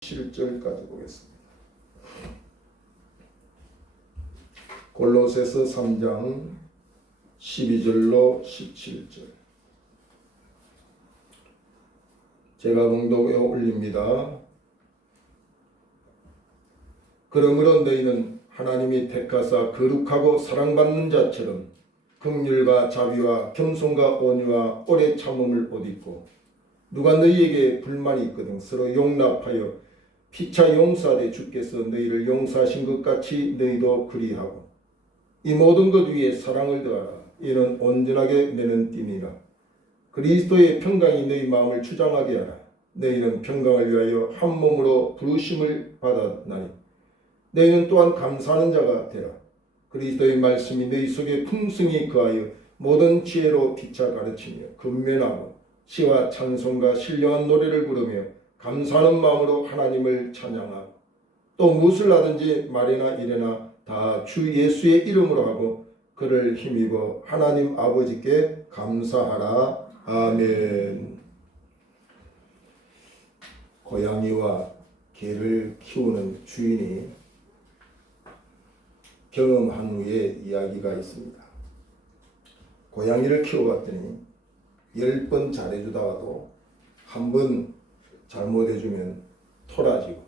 17절까지 보겠습니다. 골로새서 3장 12절로 17절. 제가 봉독에 올립니다. 그러므로 너희는 하나님이 택하사 거룩하고 사랑받는 자처럼 긍휼과 자비와 겸손과 온유와 오래 참음을 옷 입고, 누가 너희에게 불만이 있거든 서로 용납하여 피차 용서하되 주께서 너희를 용서하신 것 같이 너희도 그리하고, 이 모든 것 위에 사랑을 더하라. 이는 온전하게 매는 띠니라. 그리스도의 평강이 너희 마음을 주장하게 하라. 너희는 평강을 위하여 한 몸으로 부르심을 받았나니 너희는 또한 감사하는 자가 되라. 그리스도의 말씀이 너희 속에 풍성히 거하여 모든 지혜로 피차 가르치며 근면하고 시와 찬송과 신령한 노래를 부르며 감사하는 마음으로 하나님을 찬양하고, 또 무엇을 하든지 말이나 이래나 다 주 예수의 이름으로 하고 그를 힘입어 하나님 아버지께 감사하라. 아멘. 고양이와 개를 키우는 주인이 경험한 후에 이야기가 있습니다. 고양이를 키워봤더니 10번 잘해주다가도 한 번 잘못해주면 토라지고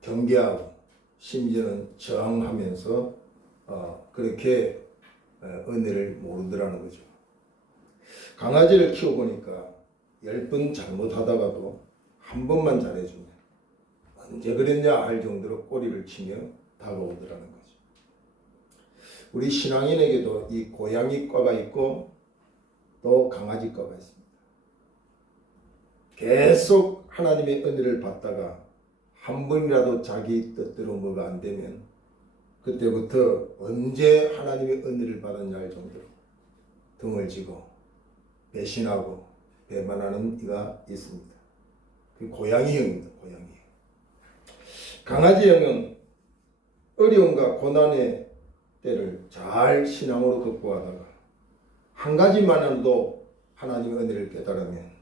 경계하고 심지어는 저항하면서 그렇게 은혜를 모르더라는 거죠. 강아지를 키워보니까 10번 잘못하다가도 한 번만 잘해주면 언제 그랬냐 할 정도로 꼬리를 치며 다가오더라는 거죠. 우리 신앙인에게도 이 고양이과가 있고 또 강아지과가 있습니다. 계속 하나님의 은혜를 받다가 한 번이라도 자기 뜻대로 뭐가 안 되면 그때부터 언제 하나님의 은혜를 받았냐 할 정도로 등을 지고 배신하고 배반하는 이가 있습니다. 그 고양이형입니다. 고양이. 강아지형은 어려움과 고난의 때를 잘 신앙으로 극복하다가 한 가지만으로도 하나님의 은혜를 깨달으면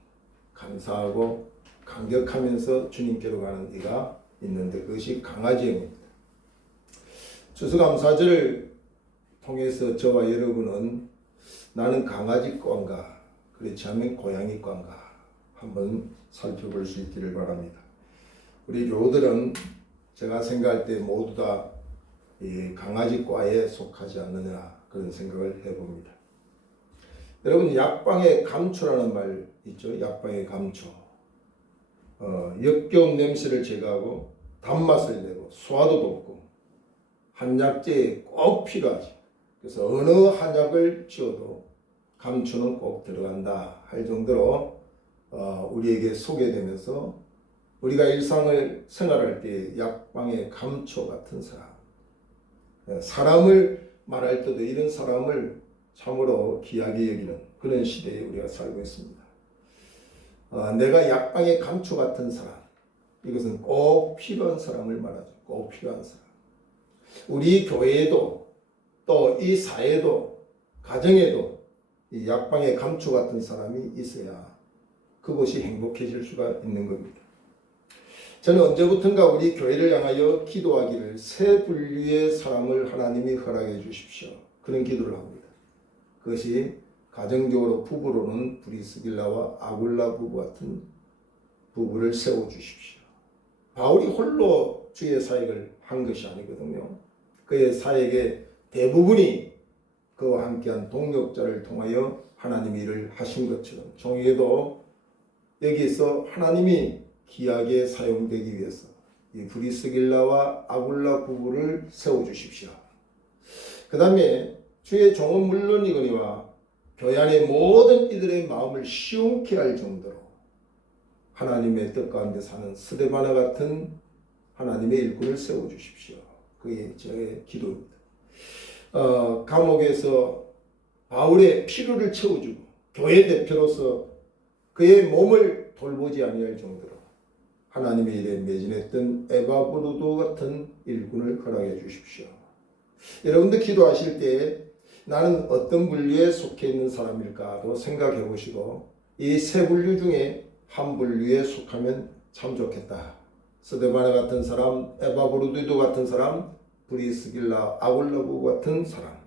감사하고 감격하면서 주님께로 가는 이가 있는데, 그것이 강아지형입니다. 추수감사절을 통해서 저와 여러분은 나는 강아지과인가 그렇지 않으면 고양이과인가 한번 살펴볼 수 있기를 바랍니다. 우리 교우들은 제가 생각할 때 모두 다 강아지과에 속하지 않느냐 그런 생각을 해봅니다. 여러분, 약방의 감초라는 말 있죠? 약방의 감초. 역겨운 냄새를 제거하고 단맛을 내고 소화도 돕고 한약재에 꼭 필요하지. 그래서 어느 한약을 지어도 감초는 꼭 들어간다 할 정도로 우리에게 소개되면서 우리가 일상을 생활할 때 약방의 감초 같은 사람, 사람을 말할 때도 이런 사람을 참으로 귀하게 여기는 그런 시대에 우리가 살고 있습니다. 내가 약방의 감초 같은 사람, 이것은 꼭 필요한 사람을 말하죠. 꼭 필요한 사람. 우리 교회에도 또 이 사회에도 가정에도 이 약방의 감초 같은 사람이 있어야 그것이 행복해질 수가 있는 겁니다. 저는 언제부턴가 우리 교회를 향하여 기도하기를 세 분류의 사람을 하나님이 허락해 주십시오, 그런 기도를 합니다. 그것이 가정적으로 부부로는 브리스길라와 아굴라 부부 같은 부부를 세워주십시오. 바울이 홀로 주의 사역을 한 것이 아니거든요. 그의 사역의 대부분이 그와 함께한 동역자를 통하여 하나님의 일을 하신 것처럼 종에도 여기에서 하나님이 귀하게 사용되기 위해서 이 브리스길라와 아굴라 부부를 세워주십시오. 그 다음에 주의 종은 물론이거니와 교회 안의 모든 이들의 마음을 시원케 할 정도로 하나님의 뜻 가운데 사는 스데바나 같은 하나님의 일꾼을 세워주십시오. 그게 저의 기도입니다. 감옥에서 바울의 필요를 채워주고 교회 대표로서 그의 몸을 돌보지 아니할 정도로 하나님의 일에 매진했던 에바브루도 같은 일꾼을 허락해 주십시오. 여러분들 기도하실 때 나는 어떤 분류에 속해 있는 사람일까도 생각해 보시고 이 세 분류 중에 한 분류에 속하면 참 좋겠다 스데바네 같은 사람, 에바브루디도 같은 사람, 브리스길라, 아굴라고 같은 사람.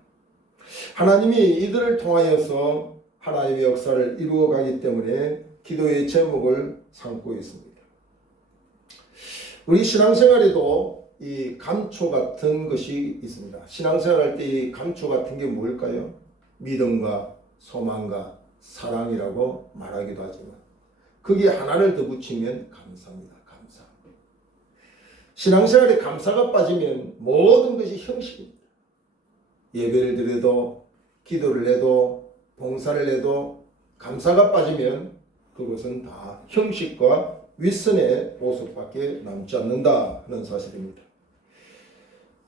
하나님이 이들을 통하여서 하나님의 역사를 이루어가기 때문에 기도의 제목을 삼고 있습니다. 우리 신앙생활에도 이 감초 같은 것이 있습니다. 신앙생활할 때 이 감초 같은 게 뭘까요? 믿음과 소망과 사랑이라고 말하기도 하지만 거기에 하나를 더 붙이면 감사입니다. 감사. 신앙생활에 감사가 빠지면 모든 것이 형식입니다. 예배를 드려도 기도를 해도 봉사를 해도 감사가 빠지면 그것은 다 형식과 윗선의 모습밖에 남지 않는다 하는 사실입니다.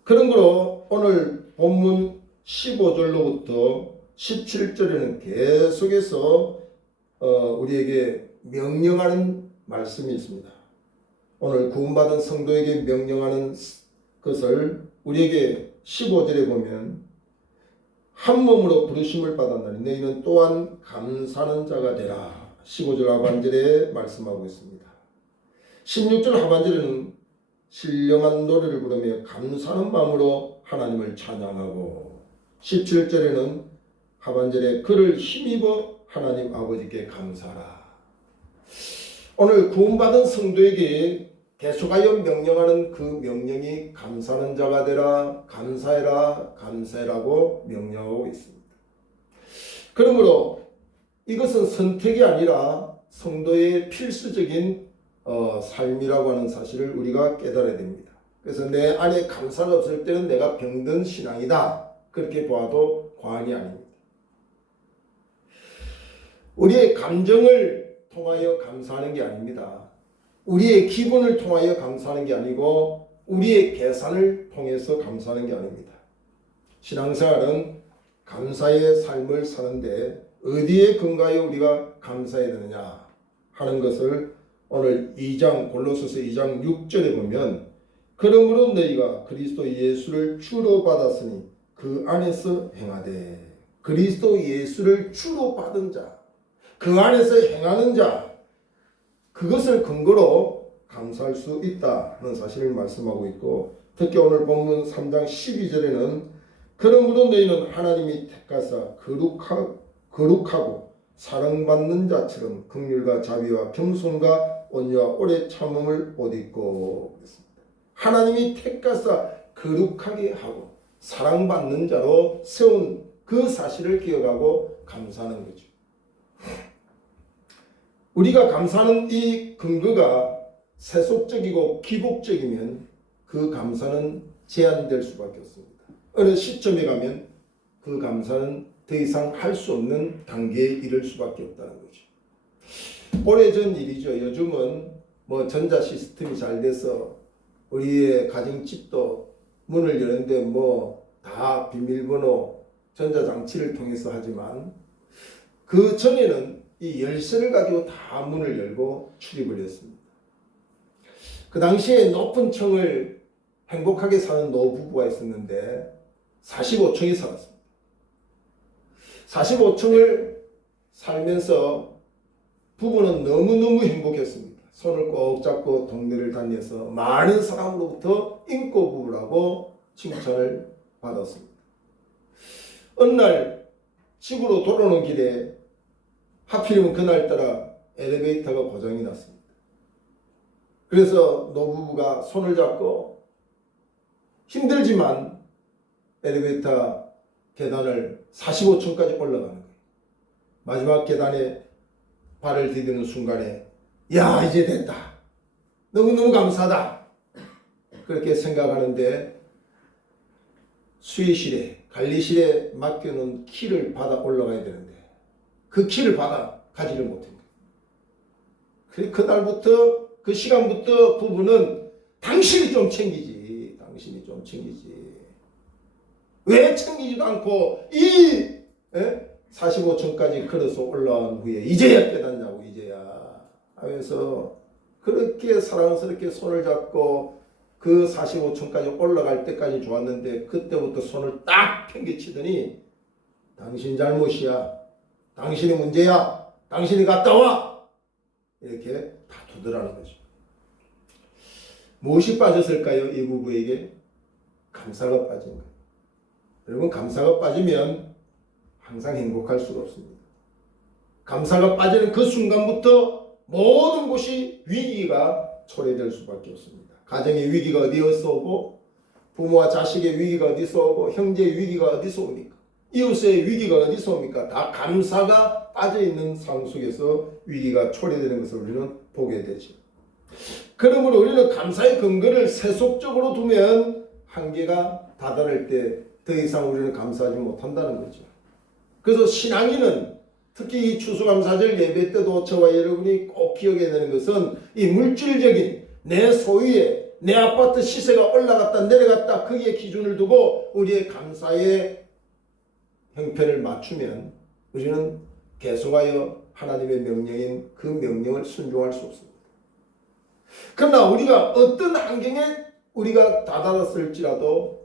그런 거로 오늘 본문 15절로부터 17절에는 계속해서 우리에게 명령하는 말씀이 있습니다. 오늘 구원받은 성도에게 명령하는 것을 우리에게 15절에 보면 한 몸으로 부르심을 받았나니 너희는 또한 감사하는 자가 되라. 15절 하반절에 말씀하고 있습니다. 16절 하반절에는 신령한 노래를 부르며 감사하는 마음으로 하나님을 찬양하고 17절에는 하반절에 그를 힘입어 하나님 아버지께 감사하라. 오늘 구원받은 성도에게 계속하여 명령하는 그 명령이 감사하는 자가 되라, 감사해라, 감사해라고 명령하고 있습니다. 그러므로 이것은 선택이 아니라 성도의 필수적인 삶이라고 하는 사실을 우리가 깨달아야 됩니다. 그래서 내 안에 감사가 없을 때는 내가 병든 신앙이다. 그렇게 보아도 과언이 아닙니다. 우리의 감정을 통하여 감사하는 게 아닙니다. 우리의 기분을 통하여 감사하는 게 아니고 우리의 계산을 통해서 감사하는 게 아닙니다. 신앙생활은 감사의 삶을 사는데 어디에 근거하여 우리가 감사해야 되느냐 하는 것을 오늘 2장 골로새서 2장 6절에 보면 그러므로 너희가 그리스도 예수를 주로 받았으니 그 안에서 행하되 그리스도 예수를 주로 받은 자, 그 안에서 행하는 자, 그것을 근거로 감사할 수 있다는 사실을 말씀하고 있고 특히 오늘 본문 3장 12절에는 그러므로 너희는 하나님이 택하사 거룩하고 사랑받는 자처럼 긍휼과 자비와 겸손과 온유와 오래 참음을 옷 입고 그랬습니다. 하나님이 택하사 거룩하게 하고 사랑받는 자로 세운 그 사실을 기억하고 감사하는 거죠. 우리가 감사하는 이 근거가 세속적이고 기복적이면 그 감사는 제한될 수밖에 없습니다. 어느 시점에 가면 그 감사는 더 이상 할 수 없는 단계에 이를 수밖에 없다는 거죠. 오래전 일이죠. 요즘은 전자 시스템이 잘 돼서 우리의 가정집도 문을 여는데 다 비밀번호 전자장치를 통해서 하지만 그 전에는 이 열쇠를 가지고 다 문을 열고 출입을 했습니다. 그 당시에 높은 층을 행복하게 사는 노부부가 있었는데 45층에 살았습니다. 45층을 살면서 부부는 너무너무 행복했습니다. 손을 꼭 잡고 동네를 다녀서 많은 사람으로부터 인꼬부부라고 칭찬을 받았습니다. 어느 날 집으로 돌아오는 길에 하필이면 그날따라 엘리베이터가 고장이 났습니다. 그래서 노부부가 손을 잡고 힘들지만 엘리베이터 계단을 45층까지 올라가는 거예요. 마지막 계단에 발을 디디는 순간에 야 이제 됐다. 너무너무 감사하다. 그렇게 생각하는데 수의실에 관리실에 맡겨놓은 키를 받아 올라가야 되는데 그 키를 받아 가지를 못한 거예요. 그날부터 그 시간부터 부부는 당신이 좀 챙기지. 당신이 좀 챙기지. 왜 챙기지도 않고 이 45층까지 걸어서 올라온 후에 이제야 깨닫냐고 이제야 하면서 그렇게 사랑스럽게 손을 잡고 그 45층까지 올라갈 때까지 좋았는데 그때부터 손을 딱 팽개치더니 당신 잘못이야. 당신이 문제야. 당신이 갔다 와. 이렇게 다투더라는 거죠. 무엇이 빠졌을까요? 이 부부에게 감사가 빠진 거예요. 여러분, 감사가 빠지면 항상 행복할 수가 없습니다. 감사가 빠지는 그 순간부터 모든 곳이 위기가 초래될 수밖에 없습니다. 가정의 위기가 어디에서 오고, 부모와 자식의 위기가 어디서 오고, 형제의 위기가 어디서 옵니까? 이웃의 위기가 어디서 옵니까? 다 감사가 빠져있는 상황 속에서 위기가 초래되는 것을 우리는 보게 되죠. 그러므로 우리는 감사의 근거를 세속적으로 두면 한계가 다다를 때 더 이상 우리는 감사하지 못한다는 거죠. 그래서 신앙인은 특히 이 추수감사절 예배 때도 저와 여러분이 꼭 기억해야 되는 것은 이 물질적인 내 소유의 내 아파트 시세가 올라갔다 내려갔다 거기에 기준을 두고 우리의 감사의 형편을 맞추면 우리는 계속하여 하나님의 명령인 그 명령을 순종할 수 없습니다. 그러나 우리가 어떤 환경에 우리가 다다랐을지라도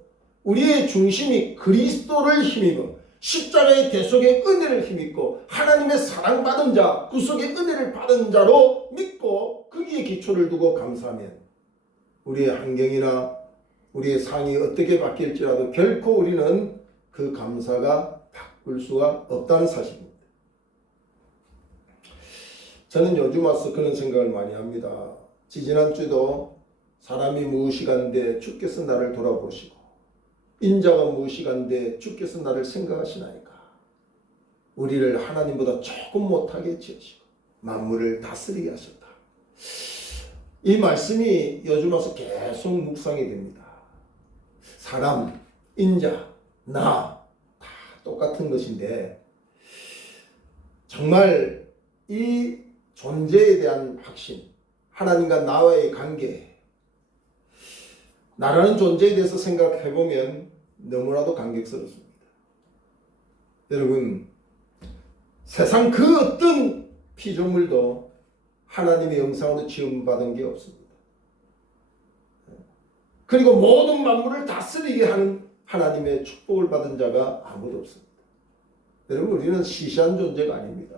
우리의 중심이 그리스도를 힘입어 십자가의 대속의 은혜를 힘입고 하나님의 사랑받은 자, 구속의 은혜를 받은 자로 믿고 거기에 기초를 두고 감사하면 우리의 환경이나 우리의 상이 어떻게 바뀔지라도 결코 우리는 그 감사가 바꿀 수가 없다는 사실입니다. 저는 요즘 와서 그런 생각을 많이 합니다. 지지난주에도 사람이 무엇이간데 주께서 나를 돌아보시고 인자가 무엇이간데 주께서 나를 생각하시나이까. 우리를 하나님보다 조금 못하게 지으시고 만물을 다스리게 하셨다. 이 말씀이 요즘 와서 계속 묵상이 됩니다. 사람, 인자, 나 다 똑같은 것인데 정말 이 존재에 대한 확신, 하나님과 나와의 관계, 나라는 존재에 대해서 생각해보면 너무나도 감격스럽습니다. 여러분, 세상 그 어떤 피조물도 하나님의 영상으로 지음받은 게 없습니다. 그리고 모든 만물을 다스리게 하는 하나님의 축복을 받은 자가 아무도 없습니다. 여러분, 우리는 시시한 존재가 아닙니다.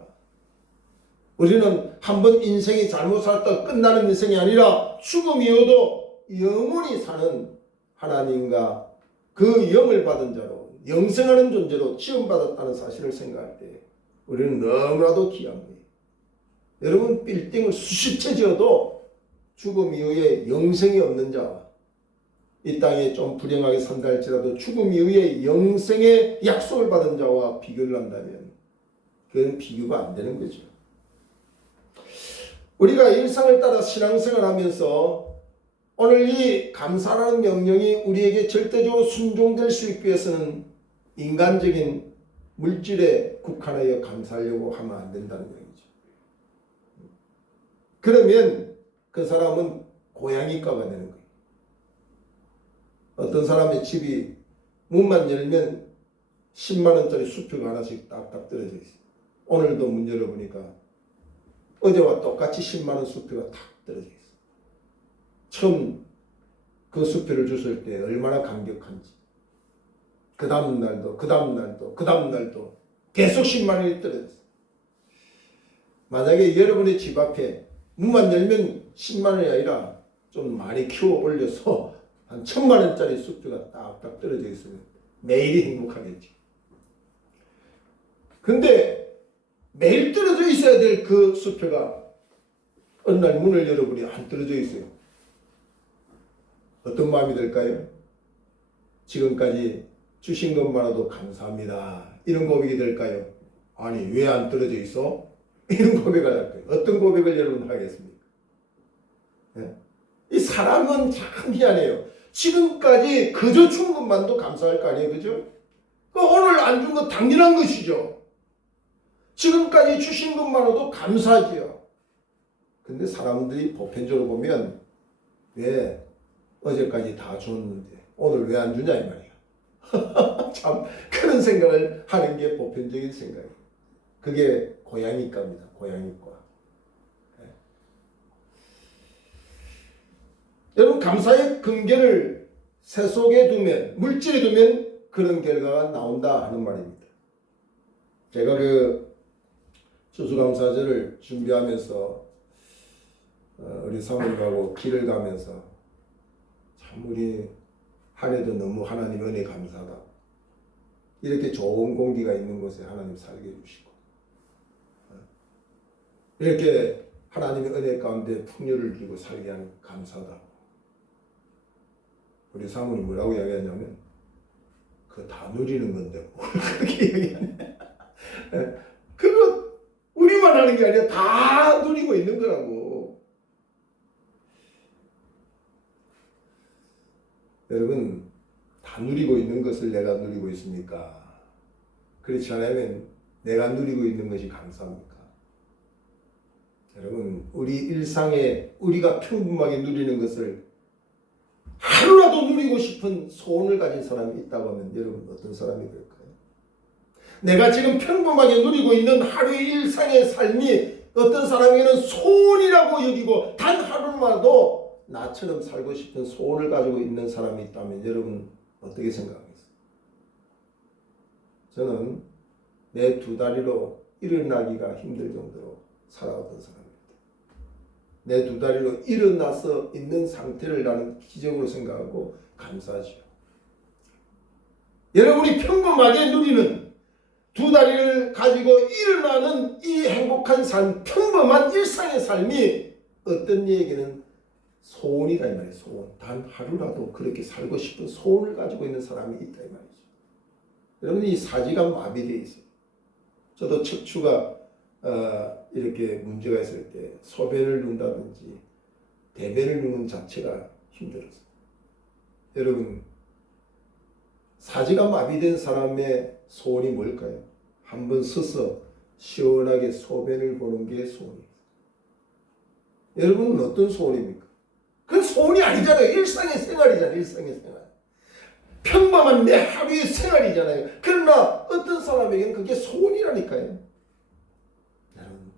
우리는 한번 인생이 잘못 살았다 끝나는 인생이 아니라 죽음 이후도 영원히 사는 하나님과 그 영을 받은 자로 영생하는 존재로 지음받았다는 사실을 생각할 때 우리는 너무나도 귀한 거예요. 여러분, 빌딩을 수십 채 지어도 죽음 이후에 영생이 없는 자와 이 땅에 좀 불행하게 산다 할지라도 죽음 이후에 영생의 약속을 받은 자와 비교를 한다면 그건 비교가 안 되는 거죠. 우리가 일상을 따라 신앙생활을 하면서 오늘 이 감사라는 명령이 우리에게 절대적으로 순종될 수 있기 위해서는 인간적인 물질에 국한하여 감사하려고 하면 안 된다는 얘기죠. 그러면 그 사람은 고양이과가 되는 거예요. 어떤 사람의 집이 문만 열면 10만 원짜리 수표가 하나씩 딱딱 떨어져 있어요. 오늘도 문 열어보니까 어제와 똑같이 10만 원 수표가 탁 떨어져 있어요. 처음 그 수표를 줬을 때 얼마나 감격한지. 그 다음 날도 계속 10만 원이 떨어졌어요. 만약에 여러분의 집 앞에 문만 열면 10만 원이 아니라 좀 많이 키워 올려서 한 1000만 원짜리 수표가 딱딱 떨어져 있으면 매일이 행복하겠지. 근데 매일 떨어져 있어야 될 그 수표가 어느 날 문을 열어보니 안 떨어져 있어요. 어떤 마음이 들까요? 지금까지 주신 것만으로도 감사합니다. 이런 고백이 될까요? 아니, 왜 안 떨어져 있어? 이런 고백을 할 거예요. 어떤 고백을 여러분 하겠습니까? 네? 이 사람은 참 희한해요. 지금까지 그저 준 것만도 감사할 거 아니에요, 그죠? 오늘 안 준 거 당연한 것이죠. 지금까지 주신 것만으로도 감사하지요. 근데 사람들이 보편적으로 보면 왜 어제까지 다 줬는데 오늘 왜 안 주냐 이 말이야. 참 그런 생각을 하는 게 보편적인 생각이에요. 그게 고양이과입니다. 고양이과. 네. 여러분, 감사의 근거를 세속에 두면, 물질에 두면 그런 결과가 나온다 하는 말입니다. 제가 그 추수감사절을 준비하면서 우리 사모님하고 길을 가면서 참 우리 한 해도 너무 하나님 은혜 감사하다. 이렇게 좋은 공기가 있는 곳에 하나님 살게 해주시고 이렇게 하나님의 은혜 가운데 풍요를 누리고 살게 하니 감사하다. 우리 사모님 뭐라고 이야기하냐면 그거 다 누리는 건데 뭘 그렇게 이야기하네. 그거 우리만 하는 게 아니라 다 누리고 있는 거라고. 여러분 다 누리고 있는 것을 내가 누리고 있습니까? 그렇지 않으면 내가 누리고 있는 것이 감사합니까? 여러분 우리 일상에 우리가 평범하게 누리는 것을 하루라도 누리고 싶은 소원을 가진 사람이 있다고 하면 여러분 어떤 사람이 될까요? 내가 지금 평범하게 누리고 있는 하루의 일상의 삶이 어떤 사람에게는 소원이라고 여기고 단 하루라도 나처럼 살고 싶은 소원을 가지고 있는 사람이 있다면 여러분 어떻게 생각하겠어요? 저는 내 두 다리로 일어나기가 힘들 정도로 살아왔던 사람입니다. 내 두 다리로 일어나서 있는 상태를 나는 기적으로 생각하고 감사하죠. 여러분이 평범하게 누리는 두 다리를 가지고 일어나는 이 행복한 삶, 평범한 일상의 삶이 어떤 이에게는 소원이다 이 말이에요. 소원. 단 하루라도 그렇게 살고 싶은 소원을 가지고 있는 사람이 있다 이 말이죠. 여러분 이 사지가 마비되어 있어요. 저도 척추가 이렇게 문제가 있을 때 소변을 누운다든지 대변을 누는 자체가 힘들었어요. 여러분 사지가 마비된 사람의 소원이 뭘까요? 한번 서서 시원하게 소변을 보는 게 소원이에요. 여러분은 어떤 소원입니까? 그건 소원이 아니잖아요. 일상의 생활이잖아요. 일상의 생활. 평범한 내 하루의 생활이잖아요. 그러나 어떤 사람에게는 그게 소원이라니까요. 여러분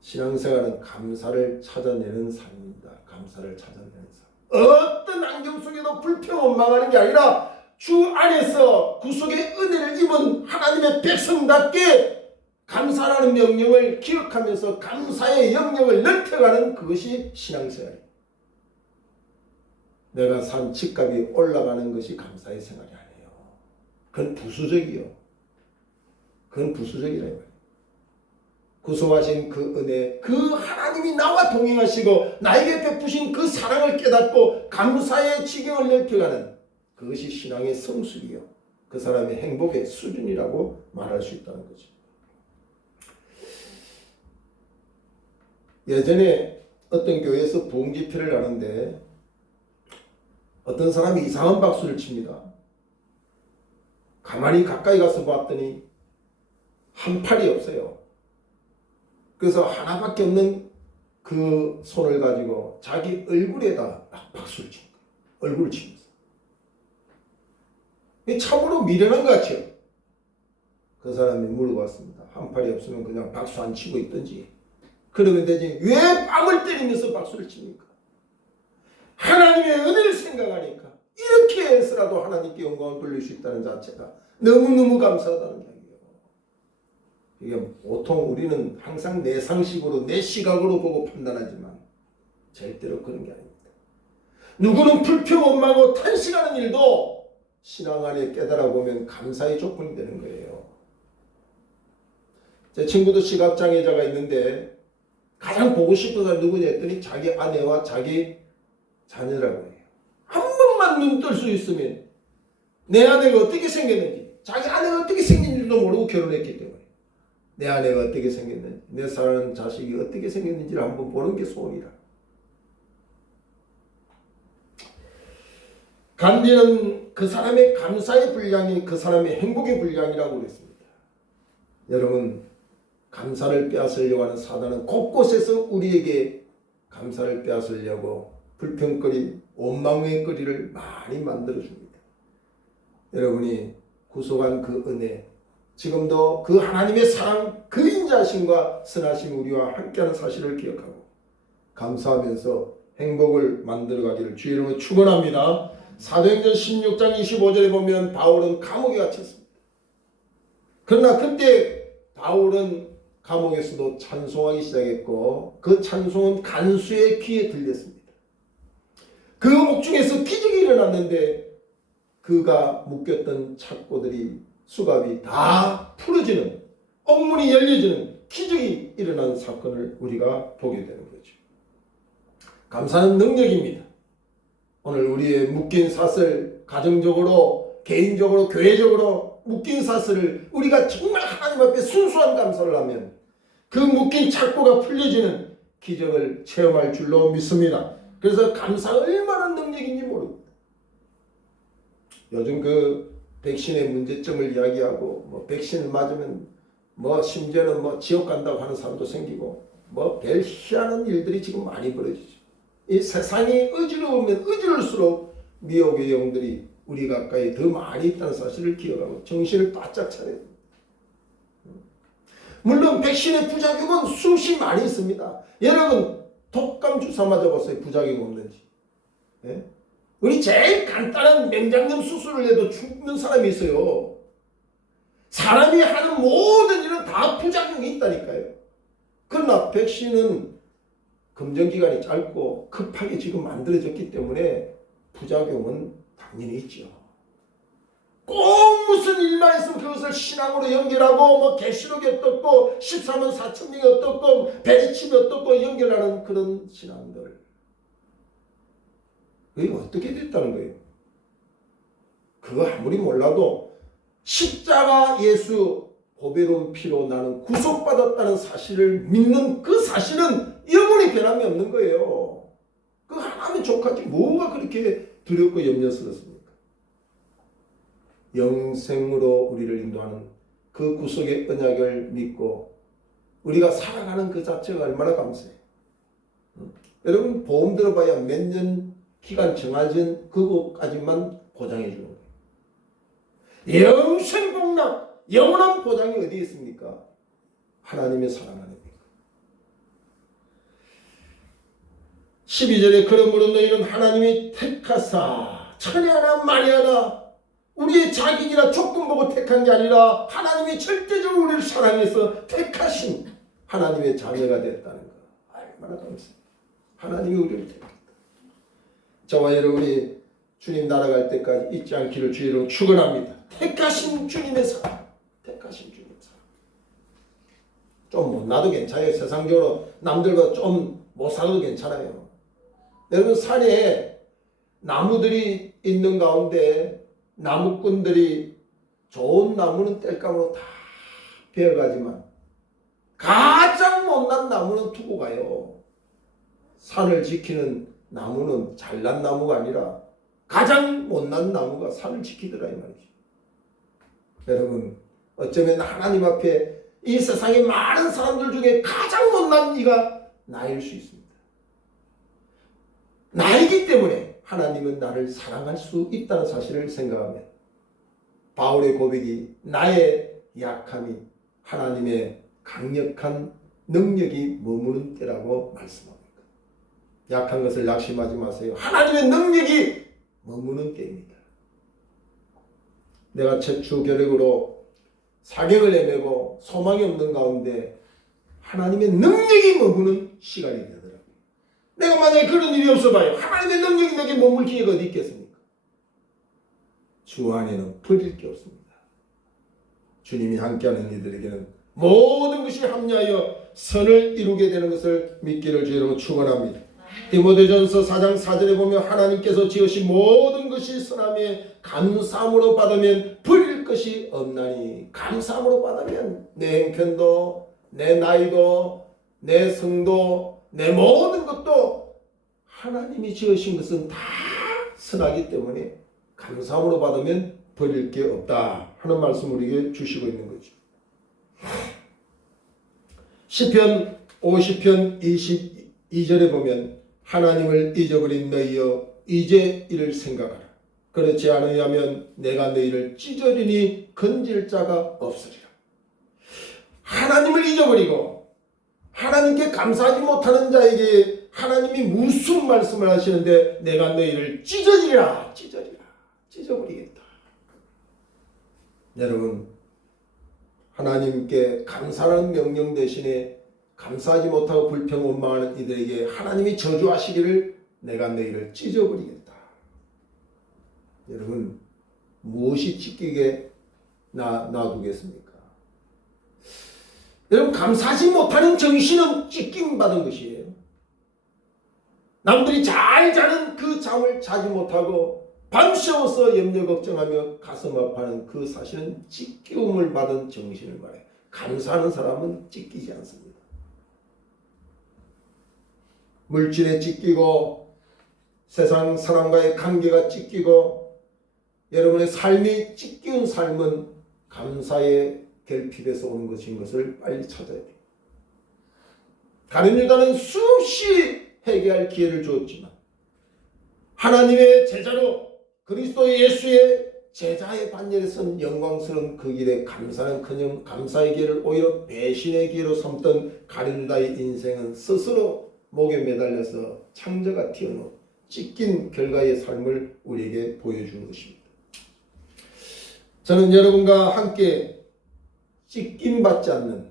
신앙생활은 감사를 찾아내는 삶입니다. 감사를 찾아내는 삶. 어떤 환경 속에도 불평원망하는 게 아니라 주 안에서 구속의 은혜를 입은 하나님의 백성답게 감사라는 명령을 기억하면서 감사의 영역을 넓혀가는 그것이 신앙생활입니다. 내가 산 집값이 올라가는 것이 감사의 생활이 아니에요. 그건 부수적이요. 그건 부수적이라 말이에요. 구속하신 그 은혜, 그 하나님이 나와 동행하시고 나에게 베푸신 그 사랑을 깨닫고 감사의 지경을 넓혀가는 그것이 신앙의 성숙이요. 그 사람의 행복의 수준이라고 말할 수 있다는 거죠. 예전에 어떤 교회에서 부흥 집회를 하는데 어떤 사람이 이상한 박수를 칩니다. 가만히 가까이 가서 봤더니 한 팔이 없어요. 그래서 하나밖에 없는 그 손을 가지고 자기 얼굴에다 박수를 친 거예요. 얼굴을 치면서. 참으로 미련한 것 같죠. 그 사람이 물어봤습니다. 한 팔이 없으면 그냥 박수 안 치고 있든지 그러면 되지 왜 뺨을 때리면서 박수를 칩니까? 하나님의 은혜를 생각하니까 이렇게 해서라도 하나님께 영광을 돌릴 수 있다는 자체가 너무너무 감사하다는 이야기예요. 이게 보통 우리는 항상 내 상식으로 내 시각으로 보고 판단하지만 절대로 그런 게 아닙니다. 누구는 불평원망하고 탄식하는 일도 신앙 안에 깨달아 보면 감사의 조건이 되는 거예요. 제 친구도 시각장애자가 있는데 가장 보고 싶은 사람이 누구냐 했더니 자기 아내와 자기 자녀라고 해요. 한 번만 눈 뜰 수 있으면 내 아내가 어떻게 생겼는지 자기 아내가 어떻게 생긴지도 모르고 결혼했기 때문에 내 아내가 어떻게 생겼는지 내 사랑하는 자식이 어떻게 생겼는지를 한번 보는 게 소원이라. 간디는 그 사람의 감사의 분량이 그 사람의 행복의 분량이라고 그랬습니다. 여러분 감사를 빼앗으려고 하는 사단은 곳곳에서 우리에게 감사를 빼앗으려고 불평거리, 원망의 거리를 많이 만들어줍니다. 여러분이 구속한 그 은혜, 지금도 그 하나님의 사랑, 그 인자심과 선하심 우리와 함께하는 사실을 기억하고 감사하면서 행복을 만들어가기를 주의 이름으로 축원합니다. 사도행전 16장 25절에 보면 바울은 감옥에 갇혔습니다. 그러나 그때 바울은 감옥에서도 찬송하기 시작했고 그 찬송은 간수의 귀에 들렸습니다. 그 옥중에서 기적이 일어났는데 그가 묶였던 착고들이 수갑이 다 풀어지는, 옥문이 열려지는 기적이 일어난 사건을 우리가 보게 되는 거죠. 감사는 능력입니다. 오늘 우리의 묶인 사슬, 가정적으로, 개인적으로, 교회적으로 묶인 사슬을 우리가 정말 하나님 앞에 순수한 감사를 하면 그 묶인 착고가 풀려지는 기적을 체험할 줄로 믿습니다. 그래서 감사가 얼마나 능력인지 모릅니다. 요즘 그 백신의 문제점을 이야기하고 뭐 백신을 맞으면 뭐 심지어는 뭐 지옥 간다고 하는 사람도 생기고 뭐 별 희한한 일들이 지금 많이 벌어지죠. 이 세상이 어지러우면 어지러울수록 미혹의 영들이 우리 가까이 더 많이 있다는 사실을 기억하고 정신을 바짝 차려야 됩니다. 물론 백신의 부작용은 수시 많이 있습니다. 여러분 독감 주사 맞아봤어요? 부작용 없는지. 예? 우리 제일 간단한 맹장염 수술을 해도 죽는 사람이 있어요. 사람이 하는 모든 일은 다 부작용이 있다니까요. 그러나 백신은 검정기간이 짧고 급하게 지금 만들어졌기 때문에 부작용은 당연히 있죠. 꼭 무슨 일만 있으면 그것을 신앙으로 연결하고 뭐 계시록이 어떻고 14만 4천 명이 어떻고 베리칩이 어떻고 연결하는 그런 신앙들, 그게 어떻게 됐다는 거예요? 그거 아무리 몰라도 십자가 예수 보배로운 피로 나는 구속받았다는 사실을 믿는 그 사실은 영원히 변함이 없는 거예요. 그 하나님의 족하지 뭐가 그렇게 두렵고 염려스럽습니까? 영생으로 우리를 인도하는 그 구속의 언약을 믿고 우리가 살아가는 그 자체가 얼마나 감사해요. 여러분 보험 들어봐야 몇 년 기간 정해진 그거까지만 보장해 주는 거예요. 영생 복락, 영원한 보장이 어디 있습니까? 하나님의 사랑 안에. 12절에 그러므로 너희는 하나님이 택하사 천하나 만하나 우리의 자격이나 조건 보고 택한 게 아니라 하나님이 절대적으로 우리를 사랑해서 택하신 하나님의 자녀가 됐다는 거. 얼마나 감사해요. 하나님이 우리를 택했다. 저와 여러분이 주님 날아갈 때까지 잊지 않기를 주 이름으로 축원합니다. 택하신 주님의 사랑, 택하신 주님의 사랑. 좀 못나도 괜찮아요. 세상적으로 남들보다 좀 못 살아도 괜찮아요. 여러분 산에 나무들이 있는 가운데 나무꾼들이 좋은 나무는 땔감으로 다 베어가지만 가장 못난 나무는 두고 가요. 산을 지키는 나무는 잘난 나무가 아니라 가장 못난 나무가 산을 지키더라 이 말이죠. 여러분 어쩌면 하나님 앞에 이 세상의 많은 사람들 중에 가장 못난 이가 나일 수 있습니다. 나이기 때문에 하나님은 나를 사랑할 수 있다는 사실을 생각하면 바울의 고백이 나의 약함이 하나님의 강력한 능력이 머무는 때라고 말씀합니다. 약한 것을 낙심하지 마세요. 하나님의 능력이 머무는 때입니다. 내가 최초 결핵으로 사경을 헤매고 소망이 없는 가운데 하나님의 능력이 머무는 시간이 되더라고요. 내가 만약에 그런 일이 없어봐요. 하나님의 능력이 내게 머물 기회가 어디 있겠습니까? 주 안에는 버릴 게 없습니다. 주님이 함께하는 이들에게는 모든 것이 합리하여 선을 이루게 되는 것을 믿기를 주의로 축원합니다. 디모데전서 4장 4절에 보면 하나님께서 지으신 모든 것이 선함에 감사함으로 받으면 버릴 것이 없나니, 감사함으로 받으면 내 형편도 내 나이도 내 성도 내 모든 것도 하나님이 지으신 것은 다 선하기 때문에 감사함으로 받으면 버릴 게 없다 하는 말씀을 우리에게 주시고 있는 거죠. 시편 50편 22절에 보면 하나님을 잊어버린 너희여 이제 이를 생각하라. 그렇지 않으면 내가 너희를 찢어리니 건질 자가 없으리라. 하나님을 잊어버리고 하나님께 감사하지 못하는 자에게 하나님이 무슨 말씀을 하시는데 내가 너희를 찢어리라, 찢어버리겠다. 여러분 하나님께 감사하는 명령 대신에 감사하지 못하고 불평 원망하는 이들에게 하나님이 저주하시기를 내가 너희를 찢어버리겠다. 여러분, 무엇이 찢기게 놔두겠습니까? 여러분, 감사하지 못하는 정신은 찢김 받은 것이에요. 남들이 잘 자는 그 잠을 자지 못하고 밤새워서 염려 걱정하며 가슴 아파하는 그 사실은 찢기움을 받은 정신을 말해요. 감사하는 사람은 찢기지 않습니다. 물질에 찢기고 세상 사람과의 관계가 찢기고 여러분의 삶이 찢기운 삶은 감사의 결핍에서 오는 것인 것을 빨리 찾아야 돼요. 다른 유다는 수없이 회개할 기회를 주었지만 하나님의 제자로 그리스도 예수의 제자의 반열에 선 영광스러운 그 길에 감사는커녕 감사의 길을 오히려 배신의 길로 삼던 가룟 유다의 인생은 스스로 목에 매달려서 창자가 튀어나온 찢긴 결과의 삶을 우리에게 보여주는 것입니다. 저는 여러분과 함께 찢김 받지 않는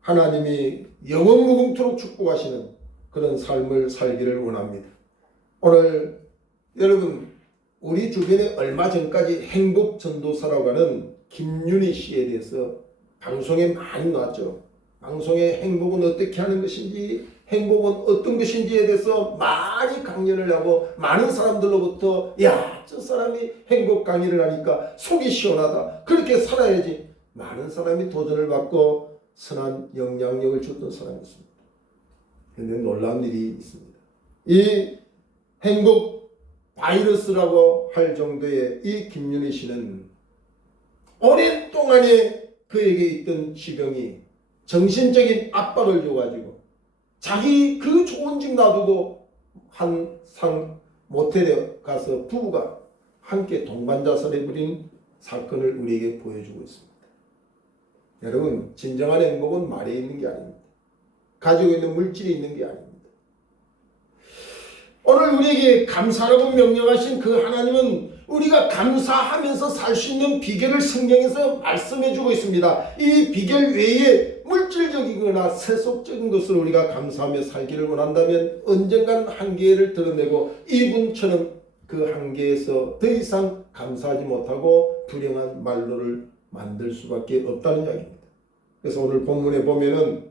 하나님이 영원 무궁토록 축복하시는 그런 삶을 살기를 원합니다. 오늘 여러분, 우리 주변에 얼마 전까지 행복 전도사라고 하는 김윤희 씨에 대해서 방송에 많이 나왔죠. 방송에 행복은 어떻게 하는 것인지, 행복은 어떤 것인지에 대해서 많이 강연을 하고 많은 사람들로부터 야, 저 사람이 행복 강의를 하니까 속이 시원하다, 그렇게 살아야지, 많은 사람이 도전을 받고 선한 영향력을 줬던 사람이었습니다. 그런데 놀라운 일이 있습니다. 이 행복 바이러스라고 할 정도의 이 김윤희 씨는 오랜 동안에 그에게 있던 지병이 정신적인 압박을 줘가지고 자기 그 좋은 집 놔두고 한 상 모텔에 가서 부부가 함께 동반자살해버린 사건을 우리에게 보여주고 있습니다. 여러분, 진정한 행복은 말에 있는 게 아닙니다. 가지고 있는 물질이 있는 게 아닙니다. 오늘 우리에게 감사라고 명령하신 그 하나님은 우리가 감사하면서 살 수 있는 비결을 성경에서 말씀해주고 있습니다. 이 비결 외에 물질적이거나 세속적인 것을 우리가 감사하며 살기를 원한다면 언젠가는 한계를 드러내고 이분처럼 그 한계에서 더 이상 감사하지 못하고 불행한 말로를 만들 수밖에 없다는 이야기입니다. 그래서 오늘 본문에 보면은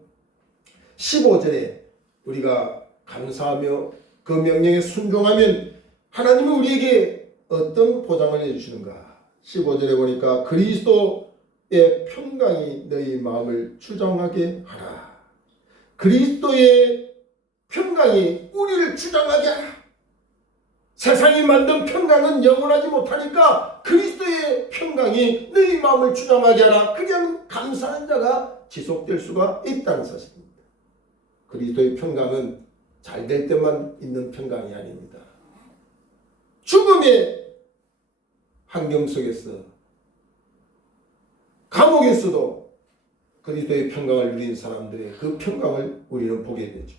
15절에 우리가 감사하며 그 명령에 순종하면 하나님은 우리에게 어떤 보장을 해주시는가. 15절에 보니까 그리스도의 평강이 너희 마음을 주장하게 하라. 그리스도의 평강이 우리를 주장하게 하라. 세상이 만든 평강은 영원하지 못하니까 그리스도의 평강이 너희 마음을 주장하게 하라. 그냥 감사하는 자가 지속될 수가 있다는 사실입니다. 그리스도의 평강은 잘 될 때만 있는 평강이 아닙니다. 죽음의 환경 속에서, 감옥에서도 그리스도의 평강을 누린 사람들의 그 평강을 우리는 보게 되죠.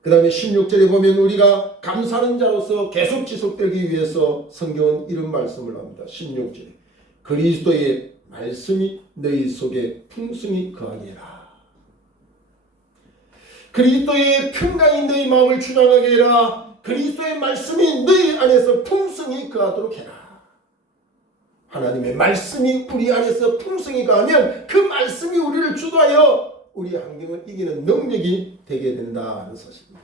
그 다음에 16절에 보면 우리가 감사하는 자로서 계속 지속되기 위해서 성경은 이런 말씀을 합니다. 16절에 그리스도의 말씀이 너희 속에 풍성히 거하게 해라. 그리스도의 평강이 너희 마음을 주장하게 해라. 그리스도의 말씀이 너희 안에서 풍성히 거하도록 해라. 하나님의 말씀이 우리 안에서 풍성히 거하면 그 말씀이 우리를 주도하여 우리 환경을 이기는 능력이 되게 된다는 사실입니다.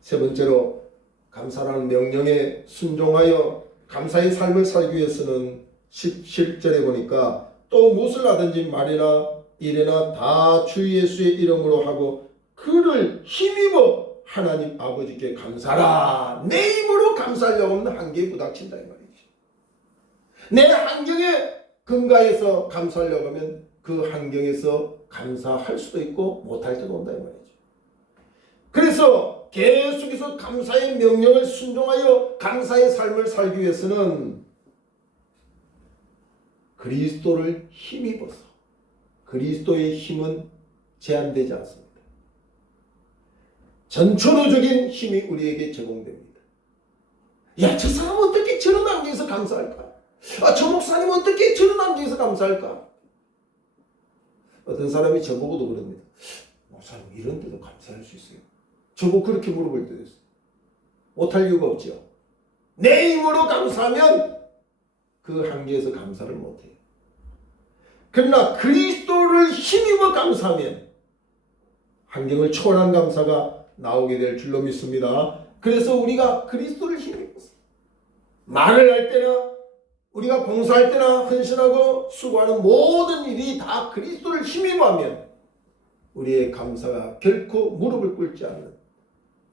세 번째로 감사라는 명령에 순종하여 감사의 삶을 살기 위해서는 17절에 보니까 또 무엇을 하든지 말이나 이래나 다 주 예수의 이름으로 하고 그를 힘입어 하나님 아버지께 감사하라. 내 힘으로 감사하려고 하면 한계에 부닥친다 이 말이죠. 내 환경에 근거해서 감사하려고 하면 그 환경에서 감사할 수도 있고 못할 때도 온다 이 말이죠. 그래서 계속해서 감사의 명령을 순종하여 감사의 삶을 살기 위해서는 그리스도를 힘입어서, 그리스도의 힘은 제한되지 않습니다. 전초로적인 힘이 우리에게 제공됩니다. 야, 저 사람은 어떻게 저런 환경에서 감사할까? 아, 저 목사님은 어떻게 저런 환경에서 감사할까? 어떤 사람이 저보고도 그럽니다. 목사님, 이런 데도 감사할 수 있어요? 저보고 그렇게 물어볼 때도 있어요. 못할 이유가 없죠. 내 힘으로 감사하면 그 한계에서 감사를 못해요. 그러나 그리스도를 힘입어 감사하면 환경을 초월한 감사가 나오게 될 줄로 믿습니다. 그래서 우리가 그리스도를 힘입어서 말을 할 때나 우리가 봉사할 때나 헌신하고 수고하는 모든 일이 다 그리스도를 힘입어하면 우리의 감사가 결코 무릎을 꿇지 않는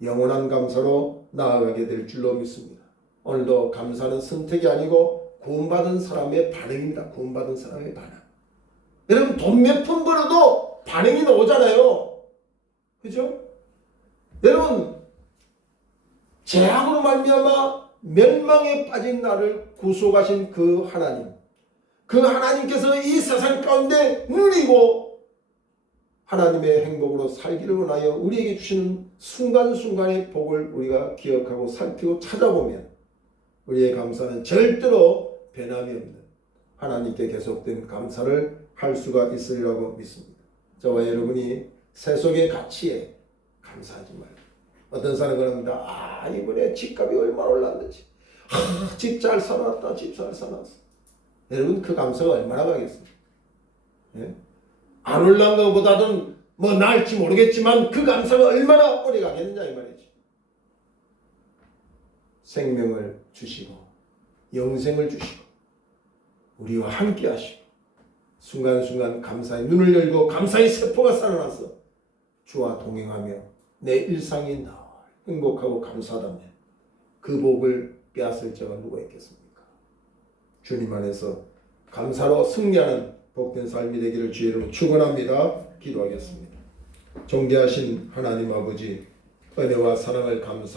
영원한 감사로 나아가게 될 줄로 믿습니다. 오늘도 감사는 선택이 아니고 구원받은 사람의 반응입니다. 구원받은 사람의 반응. 여러분 돈 몇 푼 벌어도 반응이 나오잖아요. 그죠? 여러분 죄악으로 말미암아 멸망에 빠진 나를 구속하신 그 하나님, 그 하나님께서 이 세상 가운데 누리고 하나님의 행복으로 살기를 원하여 우리에게 주시는 순간순간의 복을 우리가 기억하고 살피고 찾아보면 우리의 감사는 절대로 변함이 없는 하나님께 계속된 감사를 할 수가 있으리라고 믿습니다. 저와 여러분이 세속의 가치에 감사하지 말고, 어떤 사람은 그럽니다. 이번에 집값이 얼마나 올랐는지, 집 잘 사놨다, 집 잘 사놨어. 여러분 그 감사가 얼마나 가겠습니까? 예? 안 올란 것보다는 뭐 나을지 모르겠지만 그 감사가 얼마나 오래 가겠느냐 이 말이죠. 생명을 주시고 영생을 주시고 우리와 함께 하시고 순간순간 감사의 눈을 열고 감사의 세포가 살아나서 주와 동행하며 내 일상이 늘 행복하고 감사하다면 그 복을 빼앗을 자가 누가 있겠습니까? 주님 안에서 감사로 승리하는 복된 삶이 되기를 주의 이름으로 축원합니다. 기도하겠습니다. 존귀하신 하나님 아버지, 은혜와 사랑을 감사